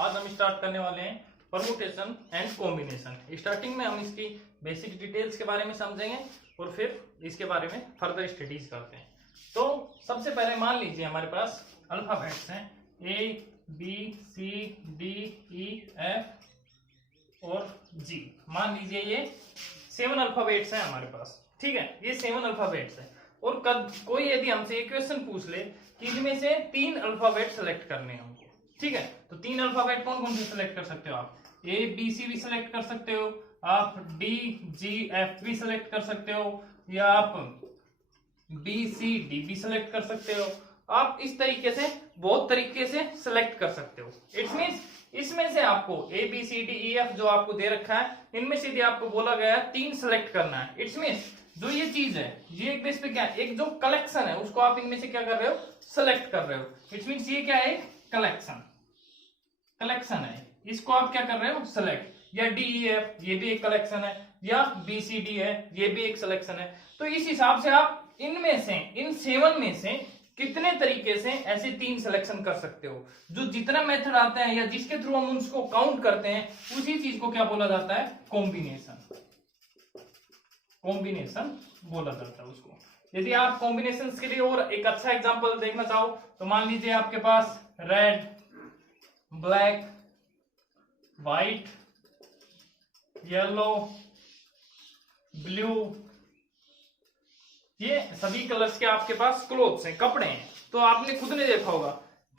आज हम स्टार्ट करने वाले हैं परमुटेशन एंड कॉम्बिनेशन। स्टार्टिंग में हम इसकी बेसिक डिटेल्स के बारे में समझेंगे और फिर इसके बारे में फर्दर स्टडीज करते हैं। तो सबसे पहले मान लीजिए हमारे पास अल्फाबेट्स हैं A B C D E F और G। मान लीजिए ये 7 अल्फाबेट्स हैं हमारे पास, ठीक है। ये 7 अल्फाबेट्स हैं और कोई यदि हमसे एक क्वेश्चन पूछ ले कि इनमें से 3 अल्फाबेट सेलेक्ट करने हैं हमको, ठीक है। तो 3 अल्फाबेट कौन कौन से सिलेक्ट कर सकते हो आप? A B C भी सिलेक्ट कर सकते हो, आप D G F भी सिलेक्ट कर सकते हो, या आप B C D भी सिलेक्ट कर सकते हो। आप इस तरीके से बहुत तरीके से सिलेक्ट कर सकते हो। इट्स मींस इसमें से आपको A B C D E F जो आपको दे रखा है, इनमें से यदि आपको बोला गया है 3 सिलेक्ट करना है। इट्स मींस जो ये चीज है ये एक बेस पे क्या है, एक जो कलेक्शन है उसको आप इनमें से क्या कर रहे हो, सिलेक्ट कर रहे हो। इट्स मींस ये क्या है, कलेक्शन है, इसको आप क्या कर रहे हो, सिलेक्ट। या D E F ये भी एक कलेक्शन है, या B C D है ये भी एक सिलेक्शन है। तो इस हिसाब से आप इनमें से इन 7 में से कितने तरीके से ऐसे 3 सिलेक्शन कर सकते हो। जो जितना मेथड आता है या जिसके थ्रू हम उसको काउंट करते हैं उसी चीज को क्या बोला जाता है, कॉम्बिनेशन बोला जाता है उसको। यदि आप कॉम्बिनेशन के लिए और एक अच्छा एग्जांपल देखना चाहो तो मान लीजिए आपके पास red, black, white, yellow, blue, ये सभी कलर्स के आपके पास क्लोथ्स हैं, कपड़े हैं। तो आपने खुद ने देखा होगा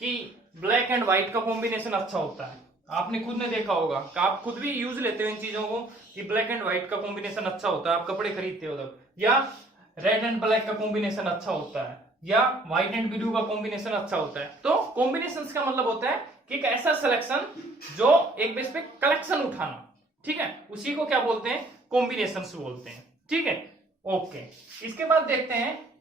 कि ब्लैक एंड व्हाइट का कॉम्बिनेशन अच्छा होता है। आपने खुद ने देखा होगा कि आप खुद भी यूज लेते हो इन चीजों को कि ब्लैक एंड व्हाइट का कॉम्बिनेशन अच्छा होता है, आप कपड़े खरीदते हो तब। या रेड एंड ब्लैक का कॉम्बिनेशन अच्छा होता है, या व्हाइट एंड ब्लू का कॉम्बिनेशन अच्छा होता है। तो कॉम्बिनेशन का मतलब होता है कि एक ऐसा सिलेक्शन जो एक बेस पे कलेक्शन उठाना, ठीक है, उसी को क्या बोलते हैं, कॉम्बिनेशंस बोलते हैं, ठीक है। ओके, इसके बाद देखते हैं।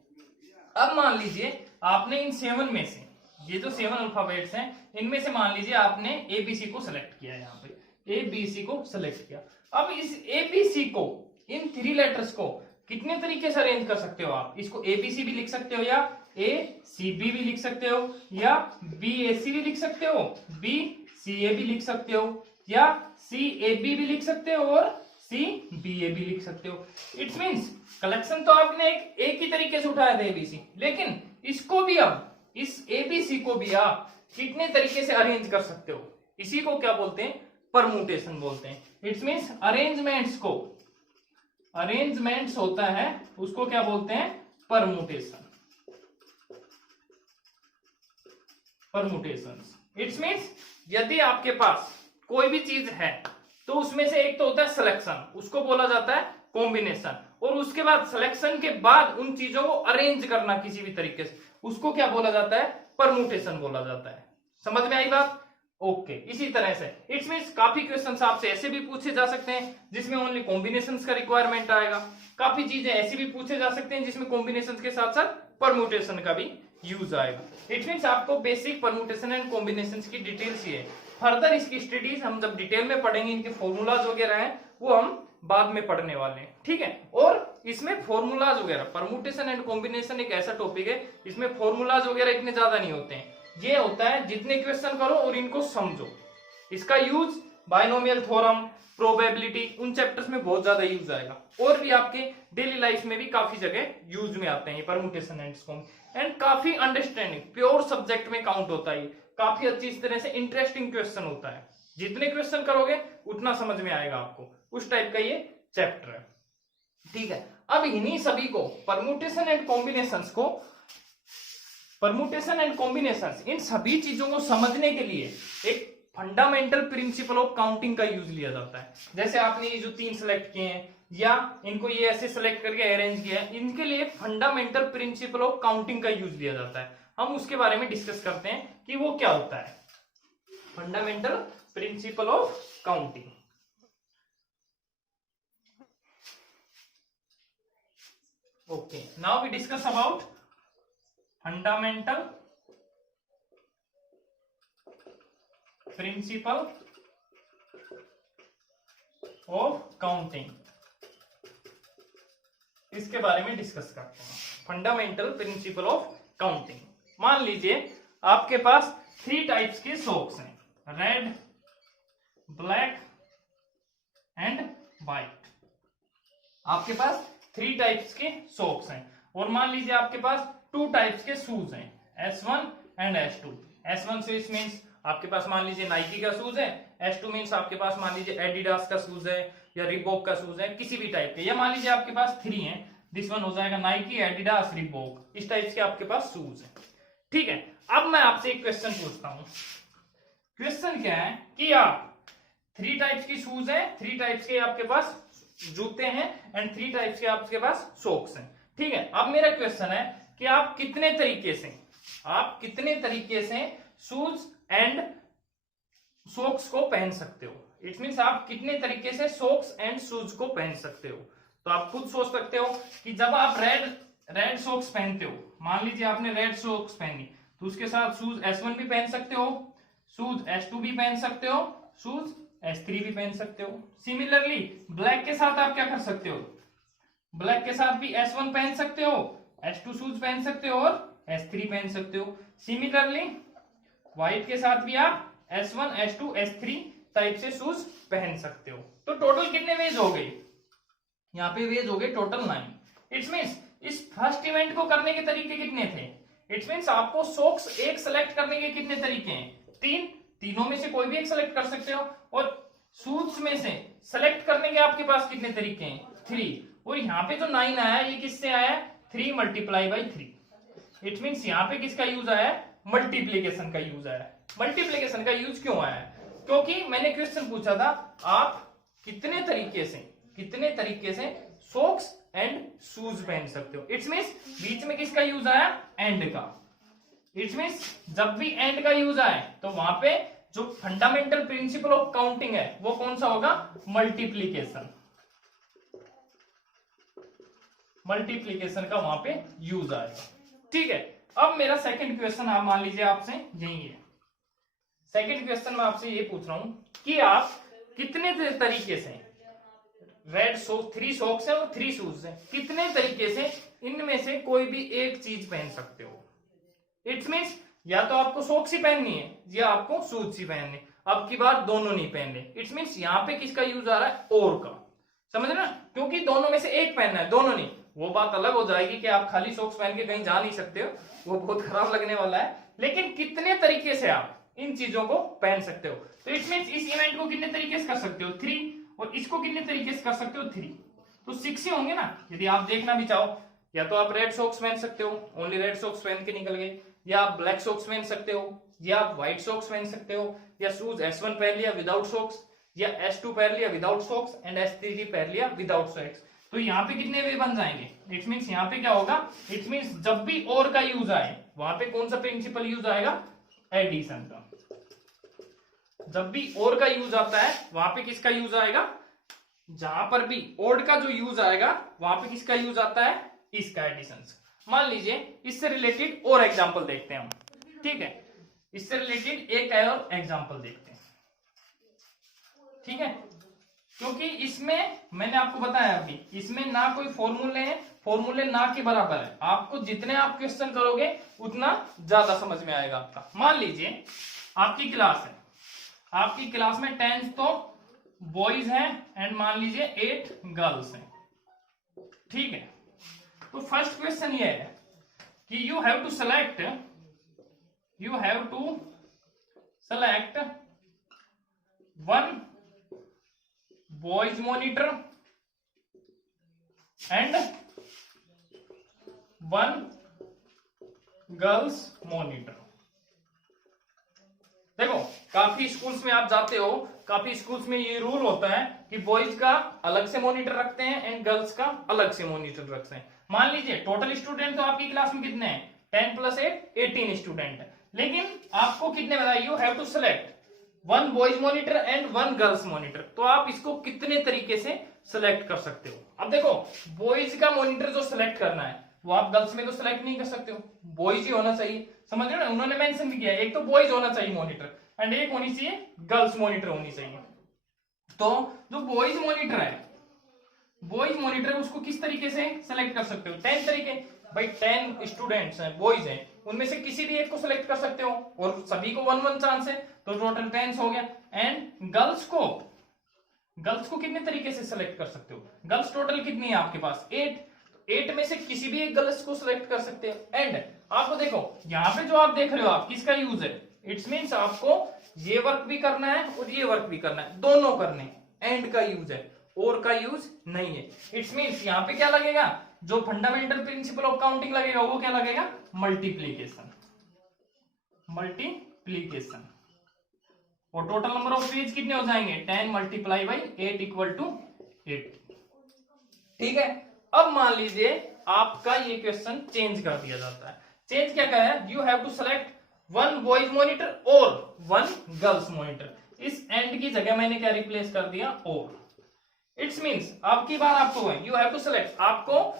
अब मान लीजिए आपने इन 7 में से, ये जो 7 अल्फाबेट्स हैं इनमें से मान लीजिए आपने ABC को सिलेक्ट किया, यहाँ पे ABC को सिलेक्ट किया। अब इस ABC को, इन 3 लेटर्स को कितने तरीके से अरेंज कर सकते हो आप? इसको ABC भी लिख सकते हो, या ACB भी लिख सकते हो, या BAC भी लिख सकते हो, BCA भी लिख सकते हो, या CAB भी लिख सकते हो, और CBA भी लिख सकते हो। इट्स मींस कलेक्शन तो आपने एक ही तरीके से उठाया था ABC, लेकिन इसको भी अब इस ABC को भी आप कितने तरीके से अरेंज कर सकते हो, इसी को क्या बोलते हैं, परमुटेशन बोलते हैं। इट्स मींस अरेंजमेंट्स होता है उसको क्या बोलते हैं, परमुटेशन। इट्स मींस यदि आपके पास कोई भी चीज है तो उसमें से एक तो होता है सिलेक्शन, उसको बोला जाता है कॉम्बिनेशन, और उसके बाद सिलेक्शन के बाद उन चीजों को अरेंज करना किसी भी तरीके से, उसको क्या बोला जाता है, परमुटेशन बोला जाता है। समझ में आई बात? ओके, इसी तरह से इट्स मींस काफी क्वेश्चंस आपसे ऐसे भी पूछे जा सकते हैं जिसमें ओनली कॉम्बिनेशंस का रिक्वायरमेंट आएगा। काफी चीजें ऐसी भी पूछे जा सकते हैं जिसमें कॉम्बिनेशंस के साथ साथ परमुटेशन का भी यूज आएगा। इट मींस आपको बेसिक परमुटेशन एंड कॉम्बिनेशंस की डिटेल्स ही है। फर्दर इसकी स्टडीज हम जब डिटेल में पढ़ेंगे, इनके फॉर्मूलाज वगैरह हैं वो हम बाद में पढ़ने वाले हैं, ठीक है। और इसमें फॉर्मूलाज वगैरह, परमुटेशन एंड कॉम्बिनेशन एक ऐसा टॉपिक है इसमें फॉर्मूलाज वगैरह इतने ज्यादा नहीं होते हैं। ये होता है जितने क्वेश्चन करो और इनको समझो। इसका यूज बाइनोमियल थ्योरम, प्रोबेबिलिटी, उन चैप्टर्स में बहुत ज्यादा यूज आएगा, और भी आपके डेली लाइफ में भी काफी जगह यूज में आते हैं परमुटेशन एंड काफी अंडरस्टैंडिंग प्योर सब्जेक्ट में काउंट होता है। काफी अच्छी इस तरह से इंटरेस्टिंग क्वेश्चन होता है, जितने क्वेश्चन करोगे उतना समझ में आएगा आपको, उस टाइप का ये चैप्टर है, ठीक है। अब इन्हीं सभी को परमुटेशन एंड कॉम्बिनेशंस इन सभी चीजों को समझने के लिए एक फंडामेंटल प्रिंसिपल ऑफ काउंटिंग का यूज लिया जाता है। जैसे आपने ये जो 3 सिलेक्ट किए हैं या इनको ये ऐसे सिलेक्ट करके अरेंज किया है, इनके लिए फंडामेंटल प्रिंसिपल ऑफ काउंटिंग का यूज लिया जाता है। हम उसके बारे में डिस्कस करते हैं कि वो क्या होता है, fundamental principle of counting. Okay, now we discuss about fundamental principle of counting। इसके बारे में डिस्कस करते हैं, फंडामेंटल प्रिंसिपल ऑफ काउंटिंग। मान लीजिए आपके पास 3 टाइप्स के सॉक्स हैं, रेड, ब्लैक एंड वाइट। आपके पास 3 टाइप्स के सॉक्स हैं। और मान लीजिए आपके पास 2 टाइप्स के शूज हैं, S1 एंड S2। S1 से मीन्स आपके पास मान लीजिए नाइकी का शूज है, S2 मीन्स आपके पास मान लीजिए एडिडास का शूज है या रिबॉक का शूज है, किसी भी टाइप के। या मान लीजिए आपके पास 3 हैं, दिस वन हो जाएगा नाइकी, एडिडास, रिबॉक, इस टाइप के आपके पास शूज है। ठीक है, अब मैं आपसे एक क्वेश्चन पूछता हूं। क्वेश्चन क्या है कि आप 3 टाइप्स की शूज है, 3 टाइप्स के आपके पास जूते हैं एंड 3 टाइप्स के आपके पास सॉक्स हैं। ठीक है, अब मेरा क्वेश्चन है कि आप कितने तरीके से शूज एंड सॉक्स को पहन सकते हो। इट मीन्स आप कितने तरीके से सॉक्स एंड शूज को पहन सकते हो। तो आप खुद सोच सकते हो कि जब आप रेड सॉक्स पहनते हो, मान लीजिए आपने रेड सॉक्स पहनी, तो उसके साथ शूज S1 भी पहन सकते हो, शूज S2 भी पहन सकते हो, शूज S3 भी पहन सकते हो। सिमिलरली ब्लैक के साथ आप क्या कर सकते हो, ब्लैक के साथ भी S1 पहन सकते हो, S2 शूज पहन सकते हो और S3 पहन सकते हो। सिमिलरली व्हाइट के साथ भी आप S1, S2, S3 टाइप से शूज पहन सकते हो। तो टोटल कितने वेज हो गए, यहाँ पे वेज हो गए टोटल 9। इट्स मीन्स इस फर्स्ट इवेंट को करने के तरीके कितने थे। इट्स मीन्स आपको सॉक्स एक सेलेक्ट करने के कितने तरीके हैं, 3। तीनों में से कोई भी एक सेलेक्ट कर सकते हो। और शूज में से सेलेक्ट करने के आपके पास कितने तरीके हैं, 3। और यहाँ पे जो 9 आया ये किससे आया, 3 × 3। इट मीन्स यहाँ पे किसका यूज आया, मल्टीप्लीकेशन का यूज आया। मल्टीप्लीकेशन का यूज क्यों आया, क्योंकि मैंने क्वेश्चन पूछा था आप कितने तरीके से सॉक्स एंड शूज पहन सकते हो। इट्स मीन्स बीच में किसका यूज आया, एंड का। इट्स मीन्स जब भी एंड का यूज आए तो वहां पे जो फंडामेंटल प्रिंसिपल ऑफ काउंटिंग है वो कौन सा होगा, मल्टीप्लीकेशन का वहां पे यूज आएगा। ठीक है, अब मेरा सेकंड क्वेश्चन आप मान लीजिए आपसे यही है। सेकंड क्वेश्चन मैं आपसे ये पूछ रहा हूं कि आप कितने तरीके से रेड सॉक्स, 3 सॉक्स है और 3 शूज है, कितने तरीके से इनमें से कोई भी एक चीज पहन सकते हो। इट्स मीन्स या तो आपको सॉक्स ही पहननी है या आपको शूज ही पहनने, अब की बार दोनों नहीं पहनने। इट्स मीन्स यहाँ पे किसका यूज आ रहा है, और का, समझ रहे ना, क्योंकि दोनों में से एक पहनना है, दोनों नहीं। वो बात अलग हो जाएगी कि आप खाली सॉक्स पहन के कहीं जा नहीं सकते हो, वो बहुत खराब लगने वाला है। लेकिन कितने तरीके से आप इन चीजों को पहन सकते हो। तो इट मीन्स इस इवेंट को कितने तरीके से कर सकते हो, 3। और इसको कितने तरीके से कर सकते हो, 3। तो 6 ही होंगे ना। यदि आप देखना भी चाहो, या तो आप रेड सॉक्स पहन सकते हो, ओनली रेड सॉक्स पहन के निकल गए, या आप ब्लैक सॉक्स पहन सकते हो, या आप व्हाइट सॉक्स पहन सकते हो, या शूज S1 पहन लिया विदाउट सॉक्स, या S2 पहन लिया विदाउट सॉक्स एंड S3 पहन लिया विदाउट सॉक्स। तो यहाँ पे कितने वे बन जाएंगे। इट मीन्स यहाँ पे क्या होगा, इट मीन्स जब भी और का यूज आए वहां पे कौन सा प्रिंसिपल यूज आएगा, एडिशन का। जब भी और का यूज आता है वहां पे किसका यूज आएगा, जहां पर भी ओड का जो यूज आएगा वहां पे किसका यूज आता है, इसका, एडिशन। मान लीजिए इससे रिलेटेड और एग्जांपल देखते हैं हम। ठीक है, इससे रिलेटेड एक और एग्जांपल देखते हैं। ठीक है, क्योंकि इसमें मैंने आपको बताया अभी, इसमें ना कोई फॉर्मूले हैं, फॉर्मूले ना के बराबर है। आपको जितने आप क्वेश्चन करोगे उतना ज्यादा समझ में आएगा आपका। मान लीजिए आपकी क्लास है, आपकी क्लास में 10 तो बॉयज हैं एंड मान लीजिए 8 गर्ल्स हैं। ठीक है, तो फर्स्ट क्वेश्चन ये है कि you have to select 1 boys monitor and 1 girls monitor. देखो काफी स्कूल्स में आप जाते हो, काफी स्कूल्स में ये रूल होता है कि बॉयज का अलग से मॉनिटर रखते हैं एंड गर्ल्स का अलग से मॉनिटर रखते हैं। मान लीजिए टोटल स्टूडेंट तो आपकी क्लास में कितने हैं, 10 + 8 18 स्टूडेंट है, लेकिन आपको कितने बताया, you have to select 1 boys monitor and 1 girls monitor. तो आप इसको कितने तरीके से सिलेक्ट कर सकते हो। अब देखो बॉयज का मॉनिटर जो सिलेक्ट करना है वो आप गर्ल्स में तो सिलेक्ट नहीं कर सकते हो, बॉयज ही होना चाहिए। समझ रहे हो ना, उन्होंने मेंशन भी किया है, एक तो बॉयज होना चाहिए मॉनिटर एंड एक होनी चाहिए गर्ल्स मॉनिटर होनी चाहिए। तो जो बॉयज मॉनिटर उसको किस तरीके से सिलेक्ट कर सकते हो, 10 तरीके। भाई 10 स्टूडेंट्स हैं, बॉयज हैं, उनमें से किसी भी एक को सिलेक्ट कर सकते हो और सभी को 1-1 चांस है, तो टोटल 10 हो गया। एंड गर्ल्स को कितने तरीके से सिलेक्ट कर सकते हो? गर्ल्स टोटल कितनी है आपके पास? 8 में से किसी भी एक गर्ल्स को सिलेक्ट कर सकते हो। एंड आपको देखो यहाँ पे जो आप देख रहे हो आप किसका यूज है? इट्स मीन्स आपको ये वर्क भी करना है और ये वर्क भी करना है, दोनों करने। एंड का यूज है, और का यूज नहीं है। इट्स मीन्स यहाँ पे क्या लगेगा? जो फंडामेंटल प्रिंसिपल ऑफ काउंटिंग लगेगा वो क्या लगेगा? मल्टीप्लीकेशन। और टोटल नंबर ऑफ पेज कितने हो जाएंगे? 10 मल्टीप्लाई बाई 8 इक्वल टू 8। ठीक है, अब मान लीजिए आपका ये क्वेश्चन चेंज कर दिया जाता है। चेंज क्या क्या है? You have to select 1 boys monitor और 1 गर्ल्स मॉनिटर। इस एंड की जगह मैंने क्या रिप्लेस कर दिया? और। इट्स मीन्स अब की बार आपको है यू हैव टू सेलेक्ट, आपको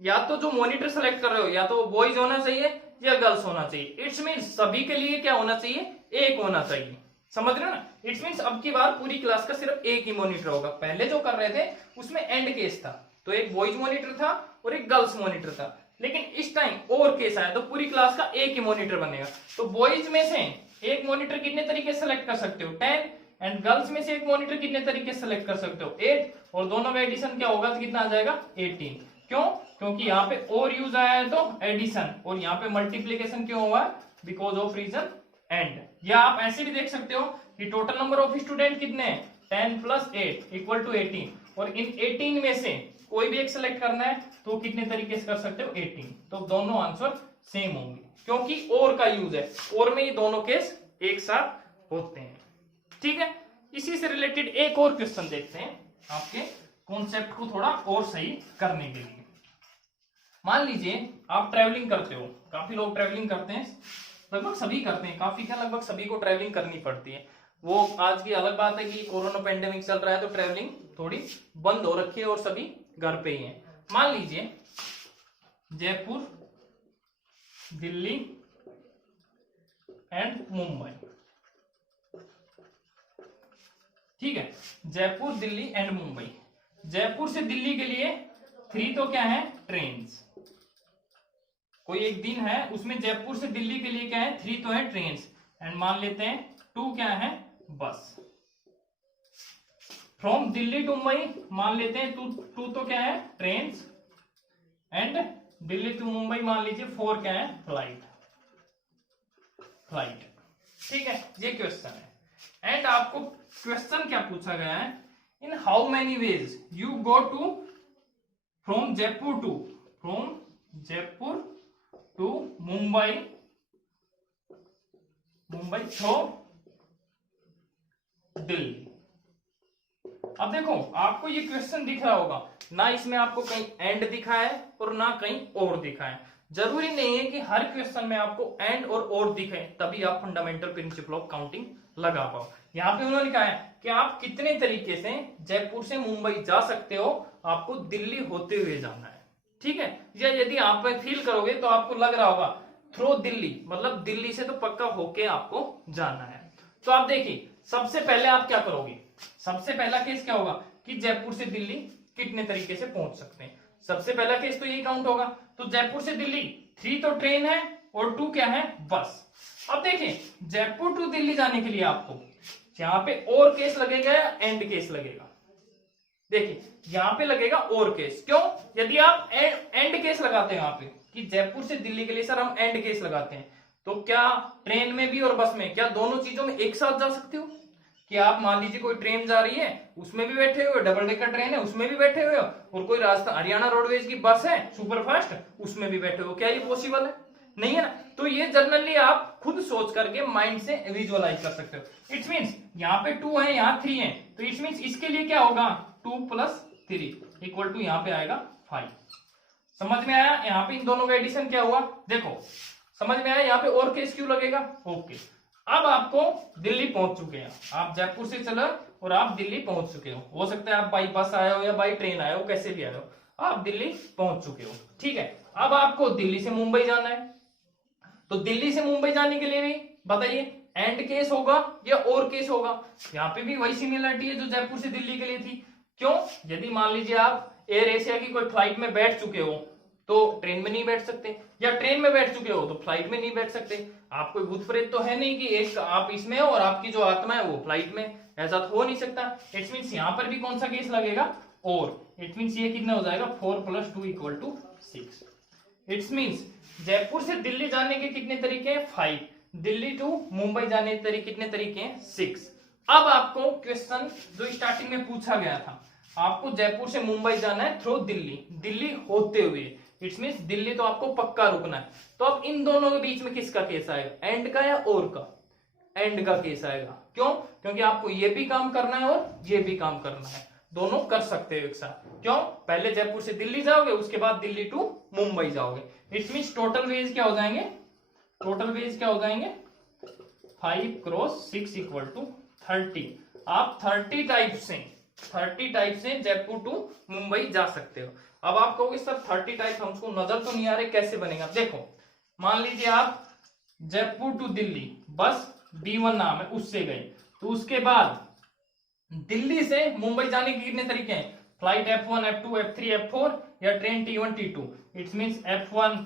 या तो जो मॉनिटर सेलेक्ट कर रहे हो या तो वो बॉयज होना चाहिए या गर्ल्स होना चाहिए। इट्स मीन्स सभी के लिए क्या होना चाहिए? एक होना चाहिए। समझ रहे हो ना? इट्स मीन्स अब की बार पूरी क्लास का सिर्फ एक ही मॉनिटर होगा। पहले जो कर रहे थे उसमें एंड केस था, तो एक बॉयज मॉनिटर था और एक गर्ल्स मॉनिटर था। लेकिन इस टाइम और केस आया तो पूरी क्लास का एक ही मॉनिटर बनेगा। तो बॉयज में से एक मॉनिटर कितने तरीके से सेलेक्ट कर सकते हो? 10। एंड गर्ल्स में से एक मॉनिटर कितने तरीके से सेलेक्ट कर सकते हो? 8। और दोनों का एडिशन क्या होगा तो कितना आ जाएगा? 18। क्यों? क्योंकि यहाँ पे और यूज आया है तो एडिशन, और यहाँ पे मल्टीप्लीकेशन क्यों हुआ? Because of reason and. या आप ऐसे भी देख सकते हो कि टोटल नंबर ऑफ स्टूडेंट कितने हैं? 10 प्लस 8 इक्वल टू 18। और इन 18 में से कोई भी एक सेलेक्ट करना है तो कितने तरीके से कर सकते हो? 18। तो दोनों आंसर सेम होंगे क्योंकि और का यूज है, और में ये दोनों केस एक साथ होते हैं। ठीक है, इसी से रिलेटेड एक और क्वेश्चन देखते हैं आपके कॉन्सेप्ट को थोड़ा और सही करने के लिए। मान लीजिए आप ट्रैवलिंग करते हो, काफी लोग ट्रैवलिंग करते हैं, लगभग सभी करते हैं, काफी क्या लगभग सभी को ट्रैवलिंग करनी पड़ती है। वो आज की अलग बात है कि कोरोना पेंडेमिक चल रहा है तो ट्रैवलिंग थोड़ी बंद हो रखी है और सभी घर पे ही हैं। मान लीजिए जयपुर, दिल्ली एंड मुंबई। ठीक है, जयपुर, दिल्ली एंड मुंबई। जयपुर से दिल्ली के लिए 3 तो क्या है? ट्रेन्स। कोई एक दिन है उसमें जयपुर से दिल्ली के लिए क्या है? 3 तो है ट्रेन्स। एंड मान लेते हैं 2 क्या है? बस। फ्रॉम दिल्ली टू मुंबई मान लेते हैं 2 तो क्या है? Trains. And Delhi to Mumbai मान लीजिए 4 क्या है? फ्लाइट। ठीक है, ये क्वेश्चन है। एंड आपको क्वेश्चन क्या पूछा गया है? In how many ways you go to from Jaipur to Mumbai through Delhi. अब देखो आपको ये क्वेश्चन दिख रहा होगा ना, इसमें आपको कहीं एंड दिखा है और ना कहीं और दिखा है। जरूरी नहीं है कि हर क्वेश्चन में आपको एंड और दिखे तभी आप फंडामेंटल प्रिंसिपल ऑफ काउंटिंग लगा पाओ। यहाँ पे उन्होंने कहा है कि आप कितने तरीके से जयपुर से मुंबई जा सकते हो, आपको दिल्ली होते हुए जाना है। ठीक है, या यदि आप फील करोगे तो आपको लग रहा होगा थ्रू दिल्ली, मतलब दिल्ली से तो पक्का होके आपको जाना है। तो आप देखिए सबसे पहले आप क्या करोगे? सबसे पहला केस क्या होगा कि जयपुर से दिल्ली कितने तरीके से पहुंच सकते हैं। सबसे पहला केस तो यही काउंट होगा। तो जयपुर से दिल्ली 3 तो ट्रेन है और 2 क्या है? बस। अब देखिए जयपुर टू दिल्ली जाने के लिए आपको यहाँ पे और केस लगेगा या एंड केस लगेगा? देखिए यहाँ पे लगेगा और केस। क्यों? यदि आप एंड केस लगाते हैं यहाँ पे कि जयपुर से दिल्ली के लिए सर हम एंड केस लगाते हैं, तो क्या ट्रेन में भी और बस में क्या दोनों चीजों में एक साथ जा सकते हो? कि आप मान लीजिए कोई ट्रेन जा रही है उसमें भी बैठे हुए, डबल डेकर ट्रेन है उसमें भी बैठे हुए हो, और कोई राजस्थान हरियाणा रोडवेज की बस है सुपरफास्ट उसमें भी बैठे हो, क्या ये पॉसिबल है? नहीं है ना। तो ये जनरली आप खुद सोच करके माइंड से विजुअलाइज कर सकते हो। इट्स मीन्स यहाँ पे 2 है, यहाँ 3 है, तो इट्स मीन्स इसके लिए क्या होगा? 2 + 3 इक्वल टू यहाँ पे आएगा 5। समझ में आया? यहाँ पे इन दोनों का एडिशन क्या हुआ? देखो समझ में आया? यहाँ पे और केस क्यों लगेगा? ओके, अब आपको दिल्ली पहुंच चुके हैं, आप जयपुर से चले और आप दिल्ली पहुंच चुके हो सकता है आप बाई बस आए हो या बाई ट्रेन आए हो, कैसे भी आए हो, आप दिल्ली पहुंच चुके हो। ठीक है, अब आपको दिल्ली से मुंबई जाना है, तो दिल्ली से मुंबई जाने के लिए भी बताइए एंड केस होगा या और केस होगा? यहाँ पे भी वही सिमिलरिटी है जो जयपुर से दिल्ली के लिए थी। क्यों? यदि मान लीजिए आप एयर एशिया की कोई फ्लाइट में बैठ चुके हो तो ट्रेन में नहीं बैठ सकते, या ट्रेन में बैठ चुके हो तो फ्लाइट में नहीं बैठ सकते। आप कोई भूत प्रेत तो है नहीं कि एक आप इसमें हो और आपकी जो आत्मा है वो फ्लाइट में, ऐसा तो हो नहीं सकता। इट मीन्स यहाँ पर भी कौन सा केस लगेगा, और। इट मीन्स ये कितना हो जाएगा 4 + 2 = 6। इट्स मीन्स जयपुर से दिल्ली जाने के कितने तरीके हैं 5, दिल्ली टू मुंबई जाने के कितने तरीके हैं 6। अब आपको क्वेश्चन जो स्टार्टिंग में पूछा गया था, आपको जयपुर से मुंबई जाना है थ्रू दिल्ली, दिल्ली होते हुए, इट्स मीन्स दिल्ली तो आपको पक्का रुकना है। तो अब इन दोनों के बीच में किसका केस आएगा, एंड का या और का, एंड का केस आएगा। क्यों, क्योंकि आपको ये भी काम करना है और ये भी काम करना है, दोनों कर सकते हो एक साथ। क्यों, पहले जयपुर से दिल्ली जाओगे, उसके बाद दिल्ली टू मुंबई जाओगे। इट मीन्स टोटल वेज क्या हो जाएंगे, टोटल वेज क्या हो जाएंगे 5 × 6 = 30। आप 30 टाइप से जयपुर टू मुंबई जा सकते हो। अब आप कहोगे सर 30 टाइप हमको नजर तो नहीं आ रहे, कैसे बनेगा। देखो मान लीजिए आप जयपुर टू दिल्ली बस B1 नाम है उससे गए, तो उसके बाद दिल्ली से मुंबई जाने के कितने तरीके हैं, flight F1 F2 F3 F4 या train T1 T2। It's means F1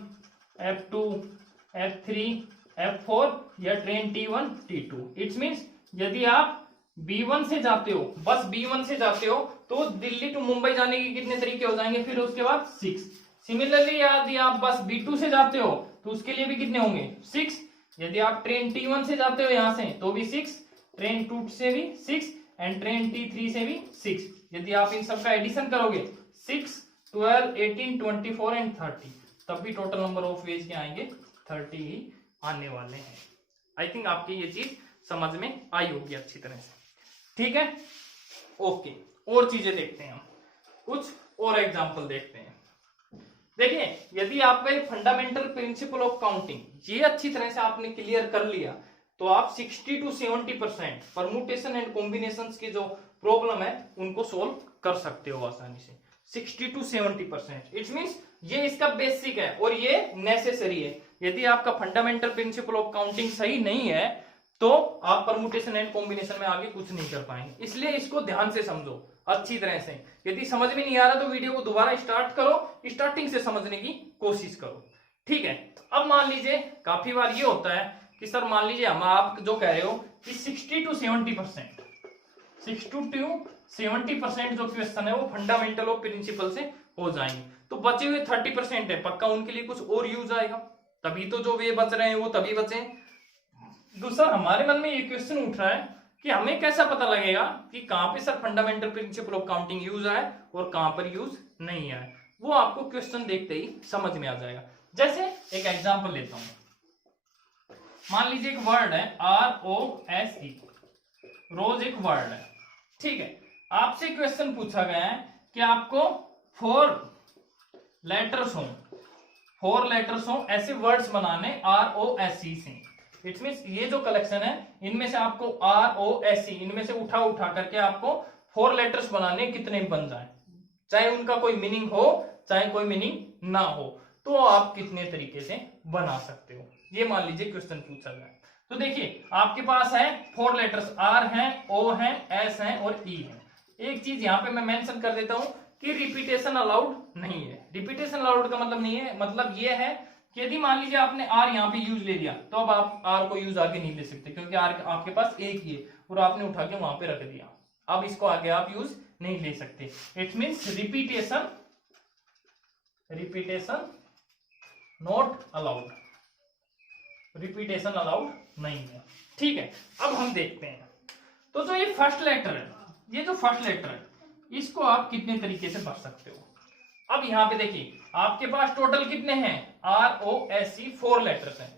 F2 F3 F4 या train T1 T2। It's means यदि आप B1 से जाते हो, बस B1 से जाते हो, तो दिल्ली टू मुंबई जाने के कितने तरीके हो जाएंगे, फिर उसके बाद 6। सिमिलरली यदि आप बस B2 से जाते हो तो उसके लिए भी कितने होंगे 6। यदि आप ट्रेन T1 से जाते हो यहां से तो भी 6, ट्रेन 2 से भी 6 एंड ट्रेन T3 से भी 6। यदि आप इन सब का एडिशन करोगे 6, 12, 18, 24 एंड 30, तब भी टोटल नंबर ऑफ वेज के आएंगे 30 ही आने वाले हैं। आई थिंक आपकी ये चीज समझ में आई होगी अच्छी तरह से, ठीक है। ओके, और चीजें देखते हैं हम, कुछ और एग्जांपल देखते हैं। देखिए यदि आपका ये फंडामेंटल प्रिंसिपल ऑफ काउंटिंग ये अच्छी तरह से आपने क्लियर कर लिया, तो आप 60 to 70% परमुटेशन एंड कॉम्बिनेशन की जो प्रॉब्लम है उनको सोल्व कर सकते हो आसानी से। 60 to 70%, इट्स मीन्स ये इसका बेसिक है और ये नेसेसरी है। यदि आपका फंडामेंटल प्रिंसिपल ऑफ काउंटिंग सही नहीं है तो आप परमुटेशन एंड कॉम्बिनेशन में आगे कुछ नहीं कर पाएंगे। इसलिए इसको ध्यान से समझो अच्छी तरह से। यदि समझ में नहीं आ रहा तो वीडियो को दोबारा स्टार्ट करो, स्टार्टिंग से समझने की कोशिश करो, ठीक है। अब मान लीजिए काफी बार ये होता है कि सर मान लीजिए हम आप जो कह रहे हो कि 60 to 70%, 60 to 70% जो क्वेश्चन है वो फंडामेंटल ऑफ प्रिंसिपल से हो जाएंगे, तो बचे हुए 30% है पक्का उनके लिए कुछ और यूज आएगा, तभी तो जो वे बच रहे हैं वो तभी बचे। दूसरा हमारे मन में ये क्वेश्चन उठ रहा है कि हमें कैसा पता लगेगा कि कहां पे sir fundamental principle of counting use आए और कहां पर यूज नहीं आए, वो आपको क्वेश्चन देखते ही समझ में आ जाएगा। जैसे एक एग्जांपल लेता हूं, मान लीजिए एक वर्ड है ROSE, रोज एक वर्ड है, ठीक है। आपसे क्वेश्चन पूछा गया है कि आपको 4 लेटर्स हो ऐसे वर्ड्स बनाने ROSE से। इट मीन्स ये जो कलेक्शन है इनमें से आपको ROSE इनमें से उठा करके आपको 4 लेटर्स बनाने, कितने बन जाए, चाहे उनका कोई मीनिंग हो चाहे कोई मीनिंग ना हो, तो आप कितने तरीके से बना सकते हो, ये मान लीजिए क्वेश्चन पूछा गया। तो देखिए आपके पास है 4 लेटर्स, R है, O है, S है और E है। एक चीज यहाँ पे मैं मेंशन कर देता हूं कि रिपीटेशन अलाउड नहीं है। रिपीटेशन अलाउड का मतलब नहीं है, मतलब ये है कि यदि मान लीजिए आपने R यहाँ पे यूज ले लिया तो अब आप R को यूज आगे नहीं ले सकते, क्योंकि R आपके पास एक ही है और आपने उठा के वहां पे रख दिया, अब इसको आगे आप यूज नहीं ले सकते। It means repetition not allowed, repetition allowed नहीं है, ठीक है। अब हम देखते हैं, तो जो ये फर्स्ट लेटर है, ये जो फर्स्ट लेटर है इसको आप कितने तरीके से भर सकते हो। अब यहाँ पे देखिए आपके पास टोटल कितने हैं ROSE 4 लेटर्स हैं।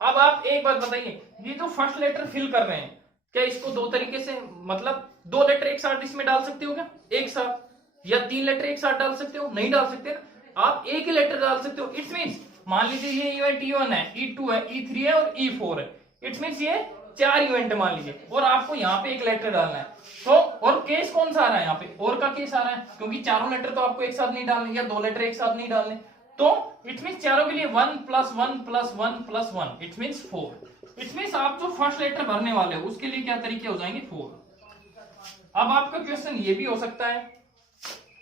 अब आप एक बात बताइए, ये जो फर्स्ट लेटर फिल कर रहे हैं क्या इसको 2 तरीके से, मतलब 2 लेटर एक साथ इसमें डाल सकते हो क्या एक साथ, या 3 लेटर एक साथ डाल सकते हो, नहीं डाल सकते ना, आप एक ही लेटर डाल सकते हो। इट्स मीन्स मान लीजिए ये इवेंट E1 है, E2 है, E3 है और E4 है, इट्स मीन्स ये 4 इवेंट मान लीजिए और आपको यहाँ पे एक लेटर डालना है, तो और केस कौन सा आ रहा है यहाँ पे, और का केस आ रहा है, क्योंकि चारों लेटर तो आपको एक साथ नहीं डालने या 2 लेटर एक साथ नहीं डालने, तो इट मीन्स चारों के लिए 1 + 1 + 1 + 1 इट मीन्स 4। इट मीन्स आप जो फर्स्ट लेटर भरने वाले हो उसके लिए क्या तरीके हो जाएंगे 4। अब आपका क्वेश्चन ये भी हो सकता है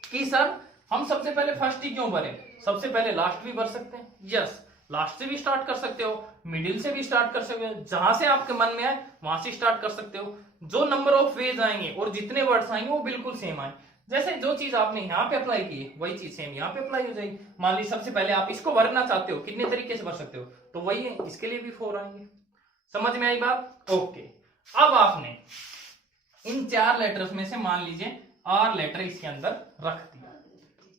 कि सर हम सबसे पहले फर्स्ट ही क्यों भरें, सबसे पहले लास्ट भी भर सकते हैं, यस। लास्ट से भी स्टार्ट कर सकते हो, मिडिल से भी स्टार्ट कर सकते हो, जहां से आपके मन में आए वहां से स्टार्ट कर सकते हो। जो नंबर ऑफ वेज आएंगे और जितने वर्ड्स आएंगे वो बिल्कुल सेम आए। जैसे जो चीज आपने यहाँ पे अप्लाई की है वही चीज सेम यहाँ पे अप्लाई हो जाएगी। मान लीजिए सबसे पहले आप इसको भरना चाहते हो, कितने तरीके से भर सकते हो, तो वही है, इसके लिए भी 4 आएंगे। समझ में आई बात? ओके। अब आपने इन 4 लेटर्स में से मान लीजिए आर लेटर इसके अंदर रख दिया,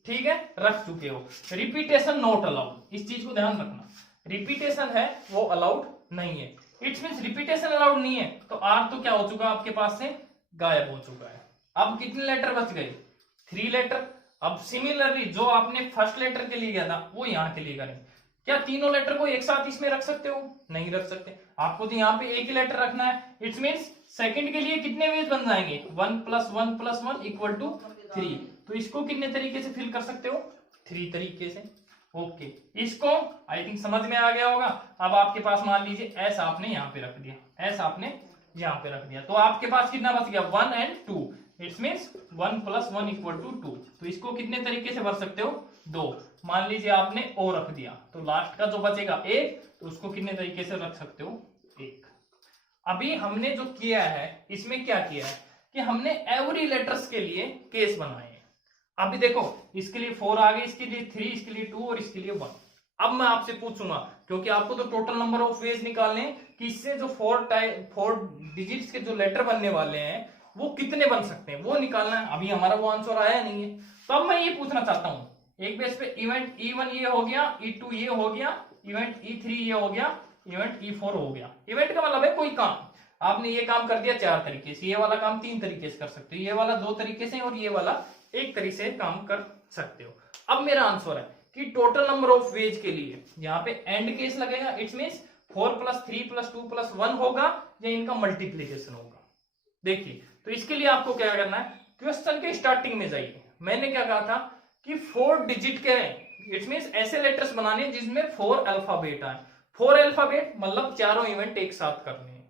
ठीक है, रख चुके हो। रिपीटेशन नॉट अलाउड, इस चीज को ध्यान रखना, रिपीटेशन है वो अलाउड नहीं है। इट्स मींस रिपीटेशन अलाउड नहीं है तो आर तो क्या हो चुका आपके पास से गायब हो चुका है। अब कितने लेटर बच गए? 3 लेटर। अब सिमिलरली जो आपने फर्स्ट लेटर के लिए किया था वो यहाँ के लिए करें। क्या तीनों लेटर को एक साथ इसमें रख सकते हो? नहीं रख सकते, आपको तो यहाँ पे एक ही लेटर रखना है। इट्स मींस सेकंड के लिए कितने वेज बन जाएंगे? 1 + 1 + 1 = 3। तो इसको कितने तरीके से फिल कर सकते हो? 3 तरीके से। ओके, इसको आई थिंक समझ में आ गया होगा। अब आपके पास मान लीजिए एस आपने यहाँ पे रख दिया, एस आपने यहाँ पे रख दिया, तो आपके पास कितना बच गया? 1 और 2। It's means 1 + 1 = 2। तो इसको कितने तरीके से भर सकते हो? 2। मान लीजिए आपने ओ रख दिया, तो लास्ट का जो बचेगा 1, तो उसको कितने तरीके से रख सकते हो? 1। अभी हमने जो किया है इसमें क्या किया है कि हमने एवरी लेटर्स के लिए केस बनाए हैं। अभी देखो, इसके लिए 4 आ गए, इसके लिए 3, इसके लिए 2 और इसके लिए 1। अब मैं आपसे पूछूंगा, क्योंकि आपको तो टोटल नंबर ऑफ वेज निकालने कि इससे जो 4 डिजिट्स के जो लेटर बनने वाले हैं वो कितने बन सकते हैं वो निकालना है। अभी हमारा वो आंसर आया नहीं है, तो अब मैं ये पूछना चाहता हूं, एक बेस पे इवेंट E1 ये हो गया, E2 ये हो गया, इवेंट E3 ये हो गया, इवेंट E4 हो गया। इवेंट का मतलब है कोई काम, आपने ये काम कर दिया 4 तरीके से, ये वाला काम 3 तरीके से कर सकते हो, ये वाला 2 तरीके से और ये वाला 1 तरीके से काम कर सकते हो। अब मेरा आंसर है कि टोटल नंबर ऑफ वेज के लिए यहाँ पे एंड केस लगेगा। इट्स मींस 4 + 3 + 2 + 1 होगा या इनका मल्टीप्लीकेशन होगा। देखिए, तो इसके लिए आपको क्या करना है, क्वेश्चन के स्टार्टिंग में जाइए। मैंने क्या कहा था कि 4 डिजिट के, इट्स मींस ऐसे लेटर्स बनाने जिसमें 4 अल्फाबेट आए। 4 अल्फाबेट मतलब चारों इवेंट एक साथ करने हैं।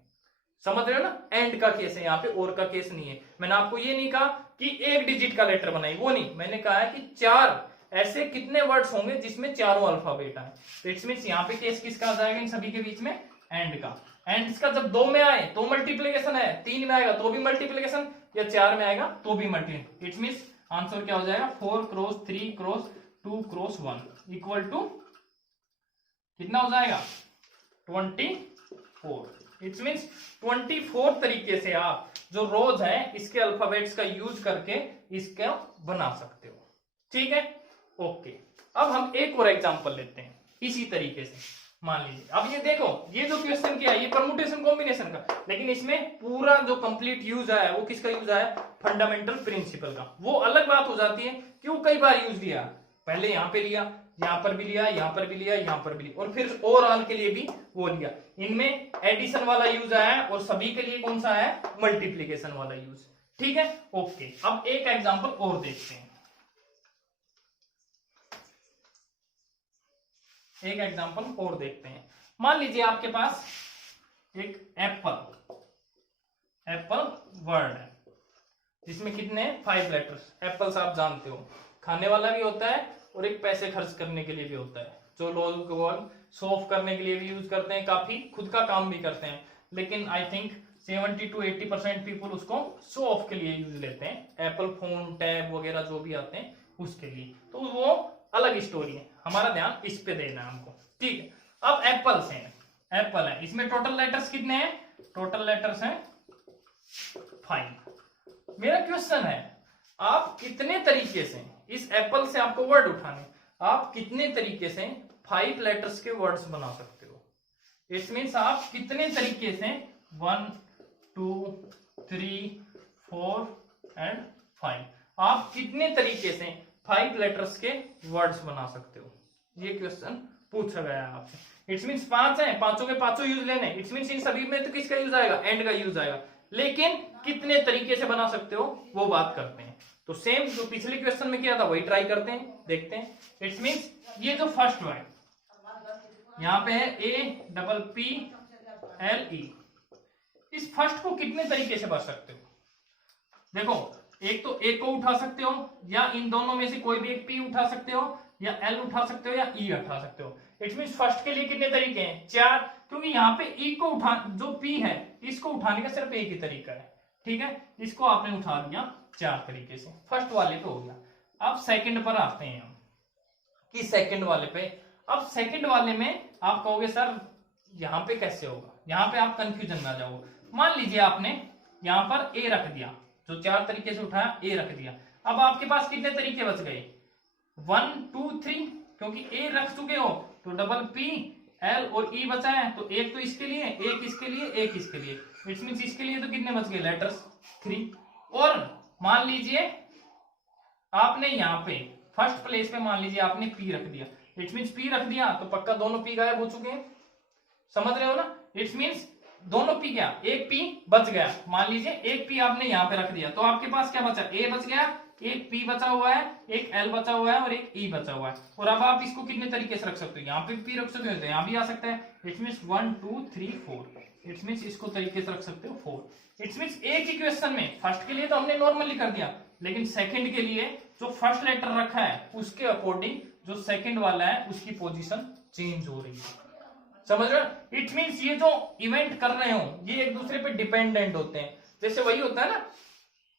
समझ रहे हो ना? एंड का केस है यहाँ पे, और का केस नहीं है। मैंने आपको ये नहीं कहा कि 1 डिजिट का लेटर बनाई, वो नहीं, मैंने कहा है कि 4 ऐसे कितने वर्ड्स होंगे जिसमें चारों अल्फाबेट आए। तो इट्स मींस यहाँ पे केस किसका आ जाएगा इन सभी के बीच में? एंड का। एंड इसका जब 2 में आए तो मल्टीप्लीकेशन है, 3 में आएगा तो भी मल्टीप्लीकेशन, या 4 में आएगा तो भी मल्टीप्लीकेशन। इट्स मींस आंसर क्या हो जाएगा? 4 × 3 × 2 × 1 = कितना हो जाएगा? 24। इट्स मींस 24 तरीके से आप जो रोज है इसके अल्फाबेट्स का यूज करके इसका बना सकते हो। ठीक है, ओके। अब हम एक और एग्जांपल लेते हैं इसी तरीके से। मान लीजिए, अब ये देखो, ये जो क्वेश्चन किया ये परमुटेशन कॉम्बिनेशन का, लेकिन इसमें पूरा जो कंप्लीट यूज आया वो किसका यूज आया? फंडामेंटल प्रिंसिपल का। वो अलग बात हो जाती है कि वो कई बार यूज दिया, पहले यहां पे लिया, यहां पर भी लिया, यहां पर भी लिया, यहां पर भी लिया, और फिर ओवरऑल के लिए भी वो लिया। इनमें एडिशन वाला यूज आया और सभी के लिए कौन सा है? मल्टीप्लीकेशन वाला यूज। ठीक है, ओके। अब एक एग्जांपल और देखते हैं, एक एग्जांपल और देखते हैं। मान लीजिए आपके पास एक एप्पल वर्ड है जिसमें कितने? 5 लेटर्स। एप्पल्स आप जानते हो, खाने वाला भी होता है और एक पैसे खर्च करने के लिए भी होता है, जो लोग शो ऑफ करने के लिए भी यूज करते हैं, काफी खुद का काम भी करते हैं, लेकिन आई थिंक 70 to 80% पीपल उसको शो ऑफ के लिए यूज लेते हैं। एप्पल फोन, टैब वगैरह जो भी आते हैं उसके लिए, तो वो अलग स्टोरी है, हमारा ध्यान इस पे देना है हमको। ठीक है, अब एप्पल्स हैं, एप्पल है, इसमें टोटल लेटर्स कितने हैं? टोटल लेटर्स हैं 5। मेरा क्वेश्चन है, आप कितने तरीके से इस एप्पल से आपको वर्ड उठाने, आप कितने तरीके से 5 लेटर्स के वर्ड्स बना सकते हो? इट्स मींस आप कितने तरीके से 1 2 3 4 और 5, आप कितने तरीके से 5 लेटर्स के वर्ड्स बना सकते हो? ये क्वेश्चन पूछा गया है आपसे। इट्स मींस 5 है, पांचों के पांचों यूज लेने। इट्स मींस इन सभी में तो किसका यूज आएगा? एंड का यूज आएगा, लेकिन कितने तरीके से बना सकते हो वो बात करते हैं। तो सेम जो पिछले क्वेश्चन में किया था वही ट्राई करते हैं, देखते हैं। इट्स मींस ये जो फर्स्ट वर्ड यहाँ पे है APPLE, इस फर्स्ट को कितने तरीके से भर सकते हो? देखो, एक तो ए को उठा सकते हो, या इन दोनों में से कोई भी एक P उठा सकते हो, या L उठा सकते हो, या E उठा सकते हो। इट मीन फर्स्ट के लिए कितने तरीके हैं, 4, क्योंकि यहाँ पे ई को उठा, जो पी है इसको उठाने का सिर्फ एक ही तरीका है, ठीक है, इसको आपने उठा दिया 4 तरीके से, फर्स्ट वाले पे हो गया। अब सेकंड पर आते हैं हम कि सेकंड वाले पे, अब सेकंड वाले में आप कहोगे सर यहाँ पे कैसे होगा, यहाँ पे आप कंफ्यूजन में आ जाओगे। मान लीजिए आपने यहाँ पर ए रख दिया, जो 4 तरीके से उठाया ए रख दिया, अब आपके पास कितने तरीके बच गए, 1 2 3, क्योंकि ए रख चुके हो तो डबल पी एल और ई बचा है, तो एक तो इसके लिए, एक इसके लिए, एक इसके लिए, इट मींस इसके लिए तो कितने बच गए लेटर्स 3। और मान लीजिए आपने यहाँ पे फर्स्ट प्लेस पे मान लीजिए आपने पी रख दिया, इट मींस पी रख दिया तो पक्का दोनों पी गायब हो चुके हैं, समझ रहे हो ना, इट मींस दोनों पी गया, एक पी बच गया, मान लीजिए एक पी आपने यहाँ पे रख दिया तो आपके पास क्या बचा, ए बच गया, एक पी बचा हुआ है, एक एल बचा हुआ है और एक ई बचा हुआ है। और अब आप इसको कितने तरीके से रख सकते हो, यहाँ पे पी रख सकते हो तो यहाँ भी आ सकता है, इट मींस 1 2 3 4, इट मींस इसको तरीके से रख सकते हो 4। इट मींस एक ही क्वेश्चन में फर्स्ट के लिए तो हमने नॉर्मली कर दिया, लेकिन सेकंड के लिए जो फर्स्ट लेटर रखा है उसके अकॉर्डिंग जो सेकंड वाला है उसकी पोजीशन चेंज हो रही है, समझ रहे हो। इट मींस ये जो इवेंट कर रहे हो ये एक दूसरे पे डिपेंडेंट होते हैं। जैसे वही होता है ना,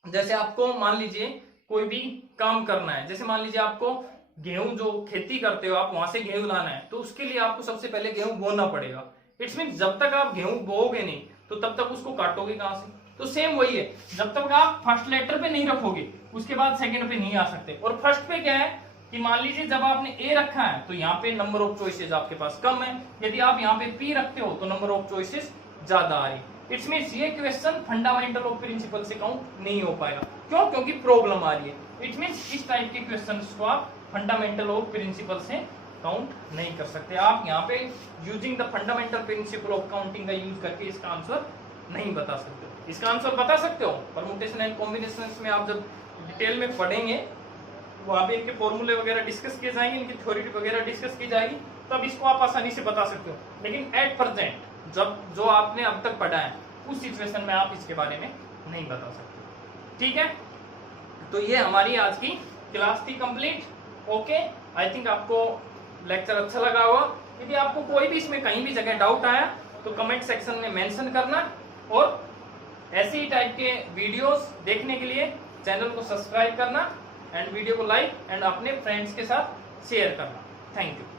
जैसे आपको मान लीजिए कोई भी काम करना है, जैसे मान लीजिए आपको गेहूं जो खेती करते हो आप वहां से गेहूं लाना है, तो उसके लिए आपको सबसे पहले गेहूं बोना पड़ेगा। इट्स मीन जब तक आप गेहूं बोओगे नहीं तो तब तक उसको काटोगे कहां से, तो सेम वही है, जब तक आप फर्स्ट लेटर पे नहीं रखोगे उसके बाद सेकंड पे नहीं आ सकते। और फर्स्ट पे क्या है कि मान लीजिए जब आपने ए रखा है तो यहाँ पे नंबर ऑफ चॉइसेस आपके पास कम है, यदि आप यहाँ पे पी रखते हो तो नंबर ऑफ चॉइसेस ज्यादा आ रही। इट्स मींस ये क्वेश्चन फंडामेंटल ऑफ प्रिंसिपल से काउंट नहीं हो पाएगा, क्यों, क्योंकि प्रॉब्लम आ रही है। इट मींस इस टाइप के क्वेश्चंस को आप फंडामेंटल ऑफ प्रिंसिपल से काउंट नहीं कर सकते। आप यहाँ पे using the fundamental principle of counting का यूज करके इसका आंसर नहीं बता सकते। इसका आंसर बता सकते हो परमुटेशन एंड कॉम्बिनेशन में, आप जब डिटेल में पढ़ेंगे वहां पे इनके फॉर्मूले वगैरह डिस्कस किए जाएंगे, इनकी थ्योरी वगैरह डिस्कस की जाएगी, तब इसको आप आसानी से बता सकते हो। लेकिन एट प्रेजेंट जब जो आपने अब तक पढ़ा है उस सिचुएशन में आप इसके बारे में नहीं बता सकते, ठीक है। तो ये हमारी आज की क्लास थी कंप्लीट। ओके, आई थिंक आपको लेक्चर अच्छा लगा होगा। यदि आपको कोई भी इसमें कहीं भी जगह डाउट आया तो कमेंट सेक्शन में मेंशन करना, और ऐसे ही टाइप के वीडियोस देखने के लिए चैनल को सब्सक्राइब करना एंड वीडियो को लाइक एंड अपने फ्रेंड्स के साथ शेयर करना। Thank you.